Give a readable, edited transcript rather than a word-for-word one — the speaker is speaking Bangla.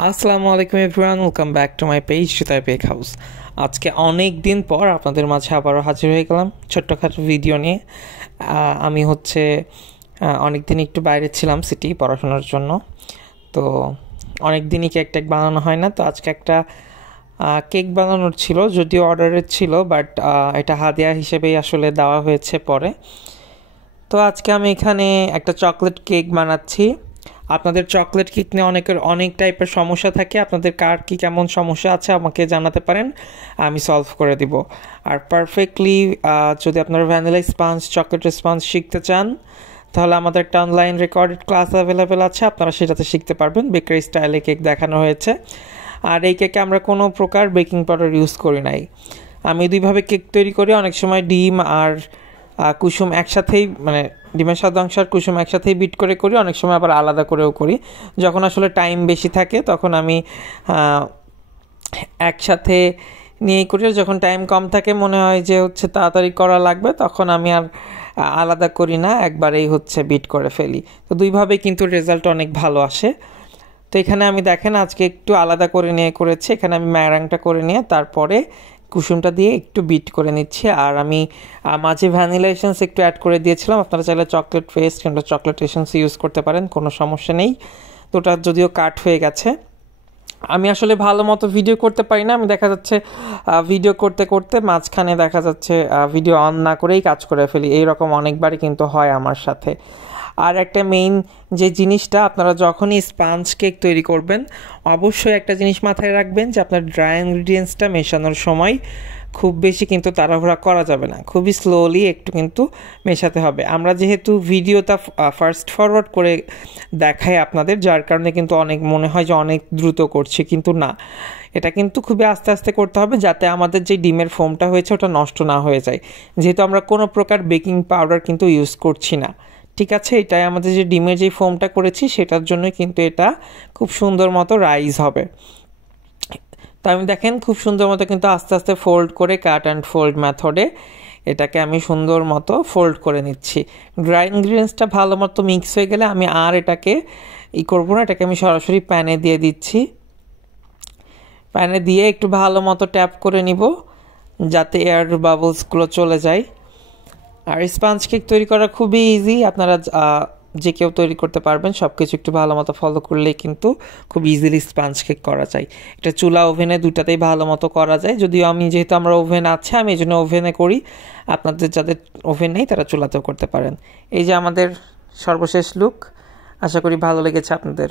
আসসালামু আলাইকুম everyone, welcome back to my page সুতার বেক হাউস। আজকে অনেক দিন পর আপনাদের মাঝে আবারও হাজির হয়ে গেলাম ছোট্টখাটো ভিডিও নিয়ে। আমি অনেক দিন একটু বাইরে ছিলাম সিটি পড়াশোনার জন্য, তো অনেক দিনই কেক টেক বানানো হয় না। তো আজকে একটা কেক বানানোর ছিল, যদিও অর্ডারের ছিল, বাট এটা হাদিয়া হিসেবেই আসলে দেওয়া হয়েছে পরে। তো আজকে আমি এখানে একটা চকলেট কেক বানাচ্ছি। আপনাদের চকলেট কেক নিয়ে অনেক টাইপের সমস্যা থাকে, আপনাদের কার কী কেমন সমস্যা আছে আমাকে জানাতে পারেন, আমি সলভ করে দিব। আর পারফেক্টলি যদি আপনারা ভ্যানিলা স্পঞ্জ, চকলেট স্পঞ্জ শিখতে চান, তাহলে আমাদের একটা অনলাইন রেকর্ডেড ক্লাস অ্যাভেলেবেল আছে, আপনারা সেটাতে শিখতে পারবেন। বেকারি স্টাইলে কেক দেখানো হয়েছে। আর এই কেকে আমরা কোনো প্রকার বেকিং পাউডার ইউজ করি নাই। আমি দুইভাবে কেক তৈরি করি, অনেক সময় ডিম আর কুসুম একসাথেই, মানে ডিমের সাদাংশ আর কুসুম একসাথেই বিট করে করি, অনেক সময় আবার আলাদা করেও করি। যখন আসলে টাইম বেশি থাকে তখন আমি একসাথে নিয়েই করি, আর যখন টাইম কম থাকে, মনে হয় যে তাড়াতাড়ি করা লাগবে, তখন আমি আর আলাদা করি না, একবারেই বিট করে ফেলি। তো দুইভাবেই কিন্তু রেজাল্ট অনেক ভালো আসে। তো এখানে আমি দেখেন আজকে একটু আলাদা করে নিয়ে করেছি। এখানে আমি ম্যারাংটা করে নিয়ে তারপরে কুসুমটা দিয়ে একটু বিট করে নিচ্ছি। আর আমি মাঝে ভ্যানিলা এসেন্স একটু অ্যাড করে দিয়েছিলাম, আপনারা চাইলে চকলেট পেস্ট কিংবা চকলেট এসেন্স ইউজ করতে পারেন, কোনো সমস্যা নেই। তো ওটা যদিও কাট হয়ে গেছে। আমি আসলে ভালো মতো ভিডিও করতে পারি না, আমি দেখা যাচ্ছে ভিডিও করতে করতে মাঝখানে দেখা যাচ্ছে ভিডিও অন না করেই কাজ করে ফেলি, এইরকম অনেকবারই কিন্তু হয় আমার সাথে। আর একটা মেইন যে জিনিসটা, আপনারা যখনই স্পঞ্জ কেক তৈরি করবেন, অবশ্যই একটা জিনিস মাথায় রাখবেন যে আপনার ড্রাই ইনগ্রিডিয়েন্টসটা মেশানোর সময় খুব বেশি কিন্তু তাড়াহুড়া করা যাবে না, খুবই স্লোলি একটু কিন্তু মেশাতে হবে। আমরা যেহেতু ভিডিওটা ফাস্ট ফরওয়ার্ড করে দেখাই আপনাদের, যার কারণে কিন্তু অনেক মনে হয় যে অনেক দ্রুত করছি, কিন্তু না, এটা কিন্তু খুবই আস্তে আস্তে করতে হবে, যাতে আমাদের যে ডিমের ফোমটা হয়েছে ওটা নষ্ট না হয়ে যায়, যেহেতু আমরা কোনো প্রকার বেকিং পাউডার কিন্তু ইউজ করছি না। ঠিক আছে, এটাই আমাদের যে ডিমের যে ফোমটা করেছি সেটার জন্য কিন্তু এটা খুব সুন্দর মতো রাইজ হবে। তো আমি দেখেন খুব সুন্দর মতো কিন্তু আস্তে আস্তে ফোল্ড করে, কাট অ্যান্ড ফোল্ড মেথডে এটাকে আমি সুন্দর মতো ফোল্ড করে নিচ্ছি। ড্রাই ইনগ্রিডিয়েন্টসটা ভালো মতো মিক্স হয়ে গেলে আমি আর এটাকে করবো না, এটাকে আমি সরাসরি প্যানে দিয়ে দিচ্ছি। প্যানে দিয়ে একটু ভালো মতো ট্যাপ করে নিব, যাতে এয়ার বাবলসগুলো চলে যায়। আর স্পঞ্জ কেক তৈরি করা খুবই ইজি, আপনারা যে কেউ তৈরি করতে পারবেন, সব কিছু একটু ভালো মতো ফলো করলেই কিন্তু খুব ইজিলি স্পঞ্জ কেক করা যায়। এটা চুলা ওভেনে দুটাতেই ভালো মতো করা যায়, যদিও যেহেতু আমরা ওভেন আছে, আমি এই জন্য ওভেনে করি। আপনাদের যাদের ওভেন নেই তারা চুলাতেও করতে পারেন। এই যে আমাদের সর্বশেষ লুক, আশা করি ভালো লেগেছে আপনাদের।